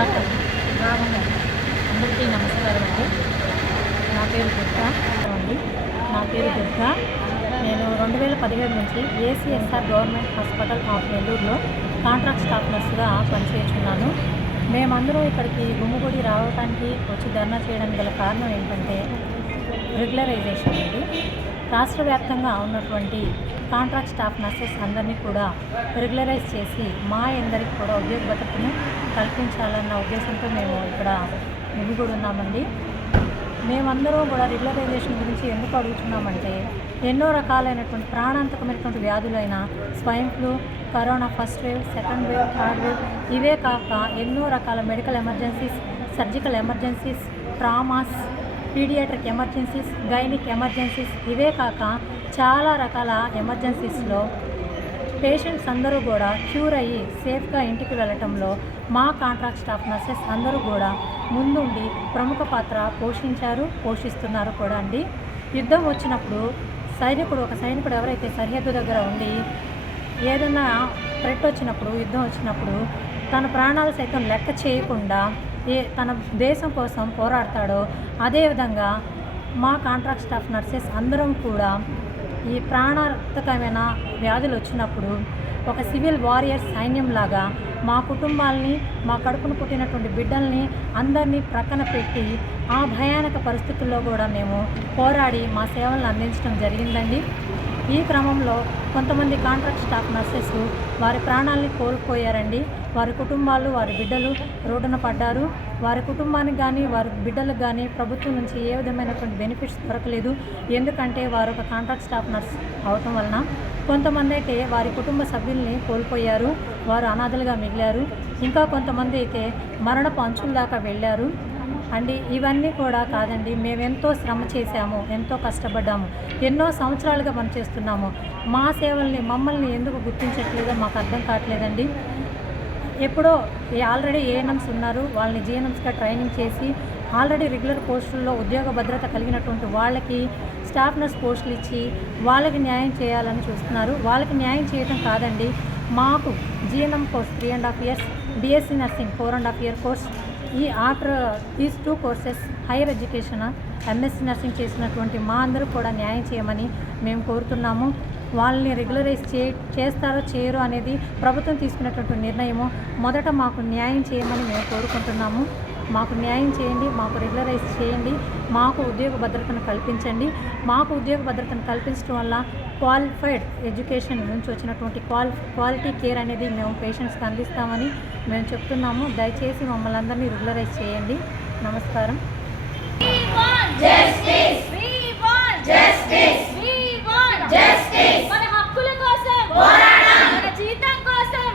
Doctor Ramanna అందరికీ నమస్కారం అండి. నా పేరు దుర్గా. నేను 2017 నుంచి ఏసీఎస్ఆర్ గవర్నమెంట్ హాస్పిటల్ ఆఫ్ నెల్లూరులో కాంట్రాక్ట్ స్టాఫ్ నర్సుగా పనిచేస్తున్నాను. మేమందరూ ఇక్కడికి గుమ్ముగూడి రావడానికి వచ్చి ధర్నా చేయడానికి గల కారణం ఏంటంటే రెగ్యులరైజేషన్ అండి. రాష్ట్ర వ్యాప్తంగా ఉన్నటువంటి కాంట్రాక్ట్ స్టాఫ్ నర్సెస్ అందరినీ కూడా రెగ్యులరైజ్ చేసి మా అందరికీ కూడా ఉద్యోగ భద్రతను కల్పించాలన్న ఉద్దేశంతో మేము ఇక్కడ గుమ్ముగూడి ఉన్నామండి. మేమందరం కూడా రెగ్యులరైజేషన్ గురించి ఎందుకు అడుగుతున్నామంటే ఎన్నో రకాలైనటువంటి ప్రాణాంతకమైనటువంటి వ్యాధులైన swine flu, corona first wave, second wave, third wave, ఇవే కాక ఎన్నో రకాల medical emergencies, surgical emergencies, traumas, paediatric emergencies, gynaec emergencies, ఇవే కాక చాలా రకాల ఎమర్జెన్సీస్లో పేషెంట్స్ అందరూ కూడా క్యూర్ అయ్యి సేఫ్గా ఇంటికి వెళ్ళటంలో మా కాంట్రాక్ట్ స్టాఫ్ నర్సెస్ అందరూ కూడా ముందుండి ప్రముఖ పాత్ర పోషిస్తున్నారు కూడా అండి. యుద్ధం వచ్చినప్పుడు ఒక సైనికుడు ఎవరైతే సరిహద్దు దగ్గర ఉండి ఏదైనా థ్రెట్ వచ్చినప్పుడు, యుద్ధం వచ్చినప్పుడు తన ప్రాణాలు సైతం లెక్క చేయకుండా తన దేశం కోసం పోరాడతాడో అదేవిధంగా మా కాంట్రాక్ట్ స్టాఫ్ నర్సెస్ అందరం కూడా ఈ ప్రాణాంతకమైన వ్యాధులు వచ్చినప్పుడు ఒక సివిల్ వారియర్ సైన్యంలాగా మా కుటుంబాలని, మా కడుపును పుట్టినటువంటి బిడ్డల్ని అందరినీ ప్రక్కన పెట్టి ఆ భయానక పరిస్థితుల్లో కూడా మేము పోరాడి మా సేవలను అందించడం జరిగిందండి. ఈ క్రమంలో కొంతమంది కాంట్రాక్ట్ స్టాఫ్ నర్సెస్ వారి ప్రాణాలని కోల్పోయారండి. వారి కుటుంబాలు, వారి బిడ్డలు రోడ్డున పడ్డారు. వారి కుటుంబానికి కానీ వారి బిడ్డలకు కానీ ప్రభుత్వం నుంచి ఏ విధమైనటువంటి బెనిఫిట్స్ దొరకలేదు. ఎందుకంటే వారు ఒక కాంట్రాక్ట్ స్టాఫ్ నర్స్ అవటం వలన. కొంతమంది అయితే వారి కుటుంబ సభ్యుల్ని కోల్పోయారు, వారు అనాథలుగా మిగిలారు. ఇంకా కొంతమంది అయితే మరణపు అంచుల దాకా వెళ్ళారు అండి. ఇవన్నీ కూడా కాదండి, మేమెంతో శ్రమ చేశాము, ఎంతో కష్టపడ్డాము, ఎన్నో సంవత్సరాలుగా పనిచేస్తున్నాము. మా సేవల్ని మమ్మల్ని ఎందుకు గుర్తించట్లేదో మాకు అర్థం కావట్లేదండి. ఎప్పుడో ఆల్రెడీ ఏఎన్ఎంస్ ఉన్నారు, వాళ్ళని జిఎన్ఎంస్గా ట్రైనింగ్ చేసి ఆల్రెడీ రెగ్యులర్ పోస్టుల్లో ఉద్యోగ భద్రత కలిగినటువంటి వాళ్ళకి స్టాఫ్ నర్స్ పోస్టులు ఇచ్చి వాళ్ళకి న్యాయం చేయాలని చూస్తున్నారు. వాళ్ళకి న్యాయం చేయడం కాదండి, మాకు GNM course 3.5 years, BSc nursing 4.5 year course, ఈ after these 2 courses higher education MSc nursing చేసినటువంటి మా అందరూ కూడా న్యాయం చేయమని మేము కోరుతున్నాము. వాళ్ళని రెగ్యులరైజ్ చేస్తారో చేయరో అనేది ప్రభుత్వం తీసుకున్నటువంటి నిర్ణయము. మొదట మాకు న్యాయం చేయమని మేము కోరుకుంటున్నాము. మాకు న్యాయం చేయండి, మాకు రెగ్యులరైజ్ చేయండి, మాకు ఉద్యోగ భద్రతను కల్పించండి. మాకు ఉద్యోగ భద్రతను కల్పించడం వల్ల క్వాలిఫైడ్ ఎడ్యుకేషన్ నుంచి వచ్చినటువంటి క్వాలిటీ కేర్ అనేది మేము పేషెంట్స్కి అందిస్తామని మేము చెప్తున్నాము. దయచేసి మమ్మల్ని అందరినీ రెగ్యులరైజ్ చేయండి. నమస్కారం. మన హక్కుల కోసం, మన జీతం కోసం